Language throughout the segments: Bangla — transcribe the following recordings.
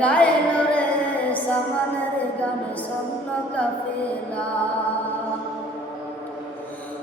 গাইল রে সামনের গান শূন্য কাফেলা। কে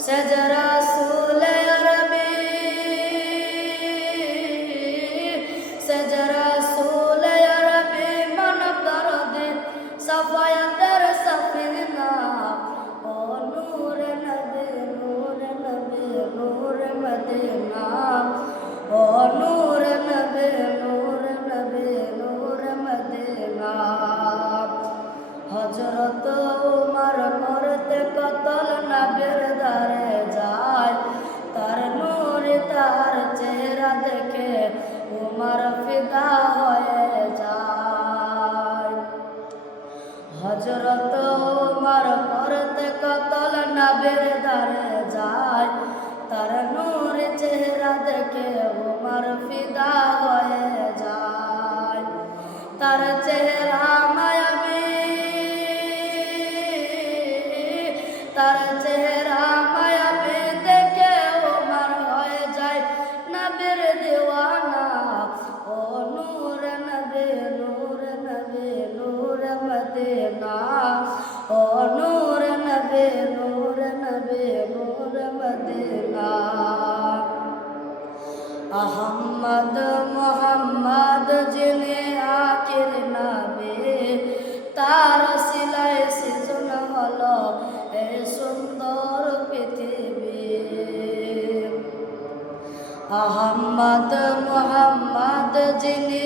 সজরা সজরা করতে কতল নবীর দারে যায়। তার নূর তার চেহারা দেখে উমর ফিদা হয়ে যায়। হজরত উমর করতে কতল নবীর দারে যায়। তার নূর চেহারা দেখে উমর ফিদা হয়ে যায়। তার চেহারা মদিনা ও নূর নবী নূর নবী, নূর মদিনা। আহম্মদ মোহাম্মদ যিনি আখির নবী, তার সিলাই সিজন হলো এই সুন্দর পৃথিবী। আহম্মদ মোহাম্মদ যিনি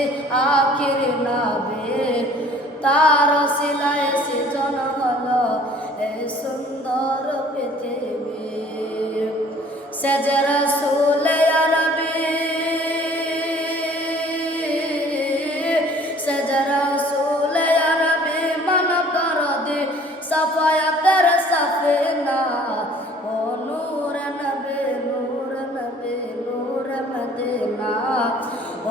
আখির নবী, তার সিজন হলো এই সুন্দর পৃথিবী। সেজর সুল আরবি। সেজর সুল আরবি, মন করদি সফায়াতের সফিনা। ও নূর নবী নূর নবী, নূর মদিনা।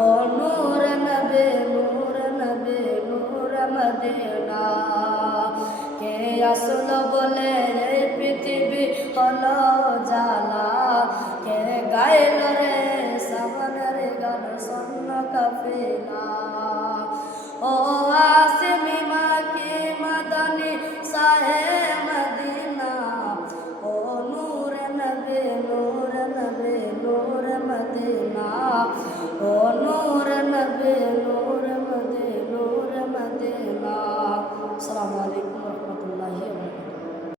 ও নূর নবী নূর নবী, নূর মদিনা। কে আসল বলে রে পৃথিবী হলো জালা কে গাইল রে সামনের গান সন্ন কাফিলা।